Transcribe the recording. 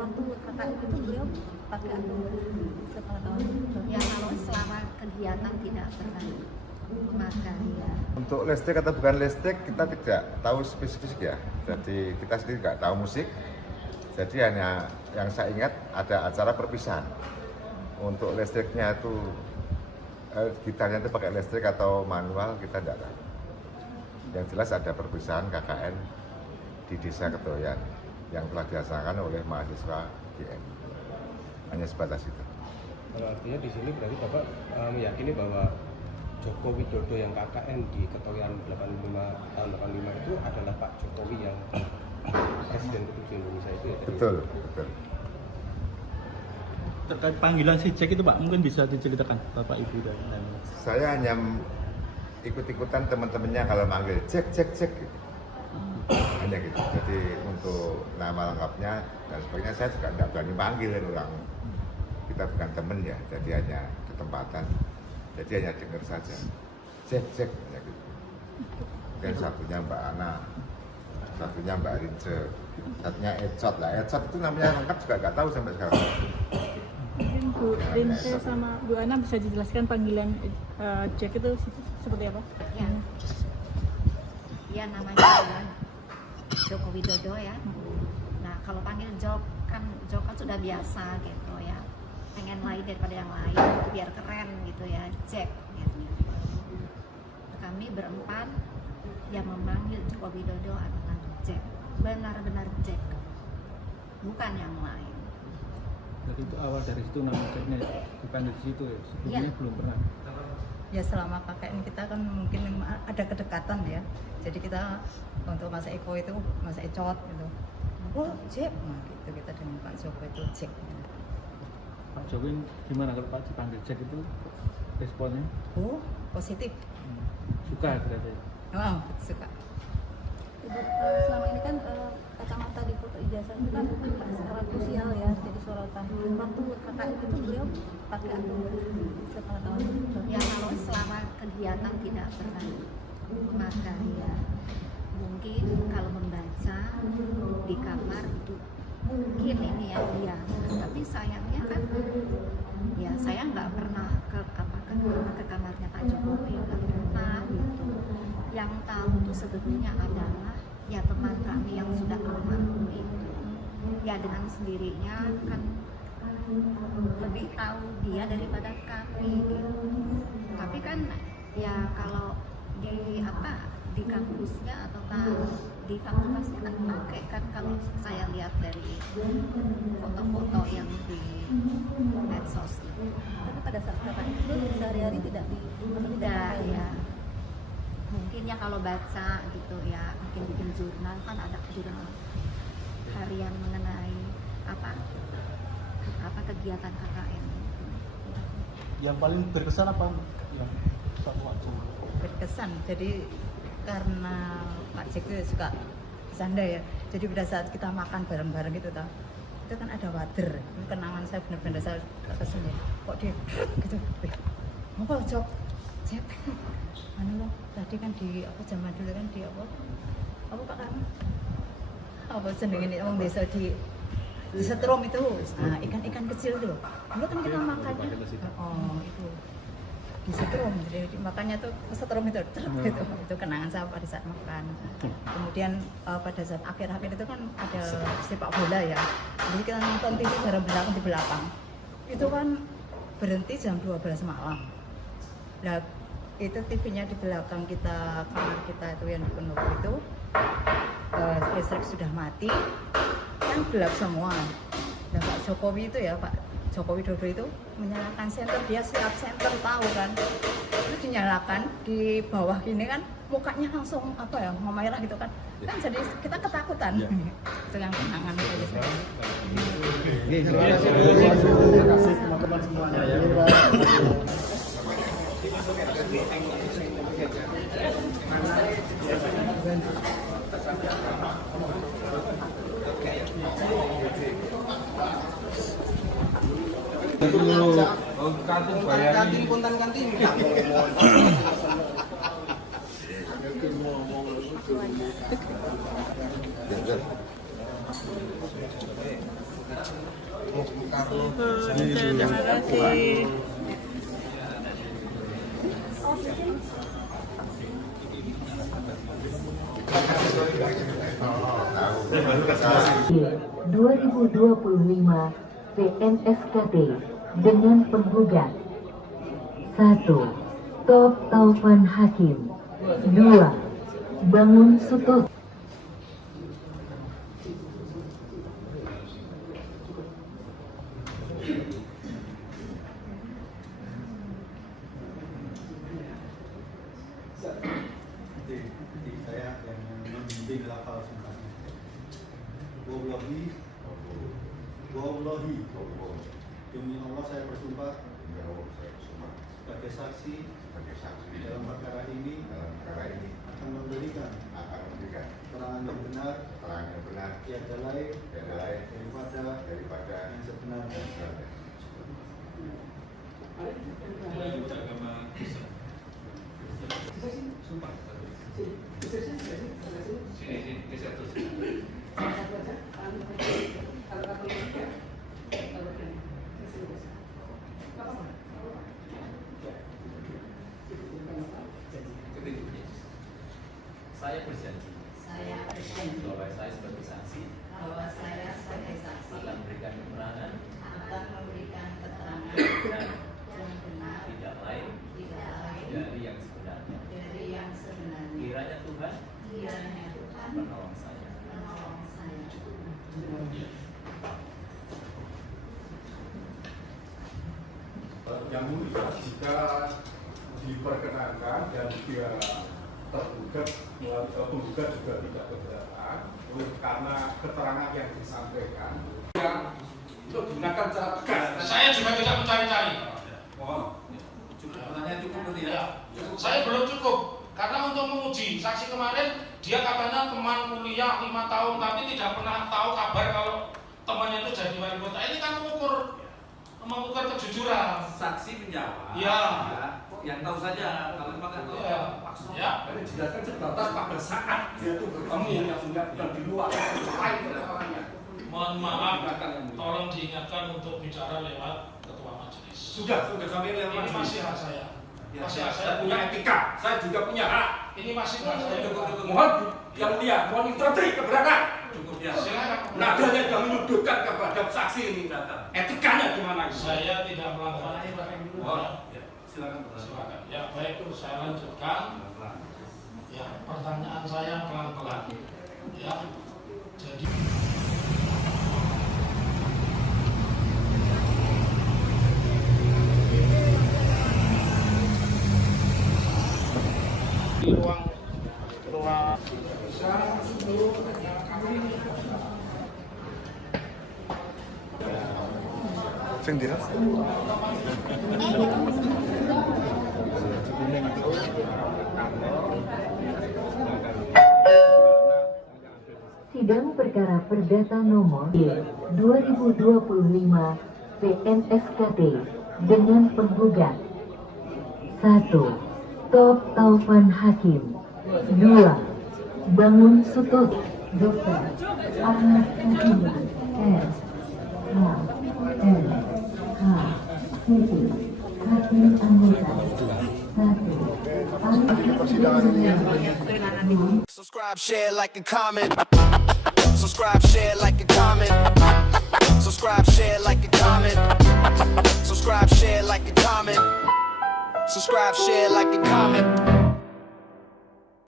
waktu kakak itu beliau pakai apa setelah tahun? Ya kalau selama kegiatan tidak pernah memakai ya. Untuk listrik atau bukan listrik kita tidak tahu spesifik ya. Jadi kita sendiri nggak tahu musik. Jadi hanya yang saya ingat ada acara perpisahan. Untuk listriknya itu gitarnya itu pakai listrik atau manual kita tidak tahu. Yang jelas ada perpisahan KKN di Desa Ketoyan yang telah dilaksanakan oleh mahasiswa GM. Hanya sebatas itu. Artinya di sini berarti Bapak meyakini bahwa Joko Widodo yang KKN di Ketoyan 85 tahun 85 itu adalah Pak Jokowi yang Presiden ke-7 Indonesia itu ya? Betul, betul. Terkait panggilan si Jack itu Pak, mungkin bisa diceritakan Bapak Ibu dan Saya hanya ikut-ikutan teman-temannya kalau manggil Jack gitu. Hanya gitu. Jadi untuk nama lengkapnya dan sebagainya saya juga tidak berani panggilin orang. Kita bukan teman ya, jadi hanya ketempatan. Jadi hanya dengar saja. Jack hanya gitu. Dan satunya Mbak Ana, satunya Mbak Rince, satunya Ecot lah. Ecot itu namanya lengkap juga nggak tahu sampai sekarang. Mungkin Bu Rince sama Bu Ana bisa dijelaskan panggilan Jack itu seperti apa? Ya, ya namanya adalah Joko Widodo ya. Nah kalau panggil Jok kan sudah biasa gitu ya. Pengen lain daripada yang lain biar keren gitu ya, Jack gitu. Kami berempat yang memanggil Joko Widodo adalah Jack, benar-benar Jack, bukan yang lain. Jadi itu awal dari situ nama Jacknya dipanggil di situ ya, sebelumnya Ya. belum pernah. Ya selama KKN kita kan mungkin ada kedekatan ya, jadi kita untuk Mas Eko itu Mas Ecot gitu, oh Jack, nah gitu kita dengan Pak Joko itu Jack. Pak Jokowi gimana kalau Pak dipanggil Jack itu responnya? Oh positif, Suka berarti. oh suka. Ibu, selama ini kan kacamata di foto ijazah itu kan sangat krusial ya, jadi sorotan. Waktu kakak itu beliau pakai apa setelah tahun? Ya kalau selama kegiatan tidak pernah memakai ya. Mungkin kalau membaca di kamar itu mungkin ini ya dia, tapi sayangnya kan ya saya nggak pernah ke kamarnya Pak Jokowi, nggak pernah gitu. Yang tahu itu sebetulnya adalah ya teman kami yang sudah almarhum itu. Ya dengan sendirinya kan lebih tahu dia daripada kami gitu. Tapi kan ya kalau di kampusnya atau di fakultasnya kan pakai kan, kalau saya lihat dari foto-foto yang di medsos itu. Tapi pada saat kakak itu sehari-hari tidak Tidak ya, mungkin ya kalau baca gitu ya, mungkin bikin jurnal kan, ada jurnal harian mengenai apa kegiatan KKN itu. Yang paling berkesan apa yang satu waktu? Berkesan, jadi karena Pak Jack itu suka bercanda ya, jadi pada saat kita makan bareng-bareng gitu tau, itu kan ada wader, itu kenangan saya benar-benar saya pesen ya, kok dia gitu, apa Jok, Jack, anu loh, tadi kan di apa zaman dulu kan di apa Pak kamu, apa jeneng ini orang desa di setrum itu, nah ikan-ikan kecil tuh, dulu kan kita makannya, oh itu di setrum, jadi makannya tuh setrum itu, itu kenangan saya pada saat makan. Kemudian pada saat akhir-akhir itu kan ada sepak bola ya, jadi kita nonton TV bareng-bareng di belakang, itu kan berhenti jam 12 malam. Nah itu TV-nya di belakang kita, kamar kita itu yang di Pendopo itu listrik sudah mati, kan gelap semua. Nah Pak Jokowi itu ya, Pak Joko Widodo itu menyalakan senter, dia siap senter tahu kan, itu dinyalakan di bawah gini kan, mukanya langsung apa ya, memerah gitu kan, kan jadi kita ketakutan. Itu yang kenangan itu. Terima kasih teman-teman semuanya ya. Kantin kontan kantin. Jangan. Bung Karno. Terima kasih. Tahu. 2025 PNSKT dengan penggugat 1. Top Taufan Hakim 2. Bangun Sutut. Saya yang membimbing lafal sumpahnya. Wallahi, demi Allah saya bersumpah sebagai saksi dalam perkara ini akan memberikan keterangan yang benar tiada lain daripada yang sebenarnya. Saya berjanji bahwa saya sebagai saksi akan memberikan keterangan yang benar tidak lain dari yang sebenarnya. Kiranya Tuhan menolong saya. Yang mulia, jika diperkenankan dan dia penggugat juga tidak keberatan karena keterangan yang disampaikan yang untuk digunakan cara tegas. Saya juga tidak mencari-cari. Pertanyaan cukup tidak? Saya belum cukup karena untuk menguji saksi kemarin dia katanya teman kuliah 5 tahun tapi tidak pernah tahu kabar kalau temannya itu jadi wali kota. Ini kan mengukur kejujuran. Saksi menjawab. Ya. Yang tahu saja kalau memang kan tahu. Ya. Dijelaskan sebatas pada saat dia itu bertemu yang sudah di luar lain orangnya. Mohon maaf, tolong diingatkan untuk bicara lewat ketua majelis. Sudah sampai lewat ini masih hak saya. Ya, saya punya etika, saya juga punya hak. Ini masih hak saya. Mohon yang mulia, mohon instruksi keberatan. Cukup ya. Silakan. Nadanya sudah menyudutkan kepada saksi ini. Etikanya gimana? Saya tidak melanggar. Silakan. Ya baik, saya lanjutkan. Ya pertanyaan saya pelan-pelan. Ya jadi. Di ruang Sidang perkara perdata nomor 2025 PNSKT dengan penggugat 1. Top Taufan Hakim 2. Bangun Sutut Dr. Ahmad Hakiman S. H. M. H. Siti Hakim Anggota 1. Subscribe, share, like, and comment. Subscribe, share, like, and comment. Subscribe, share, like, and comment. Subscribe, share, like, and comment. Subscribe, share, like, and comment.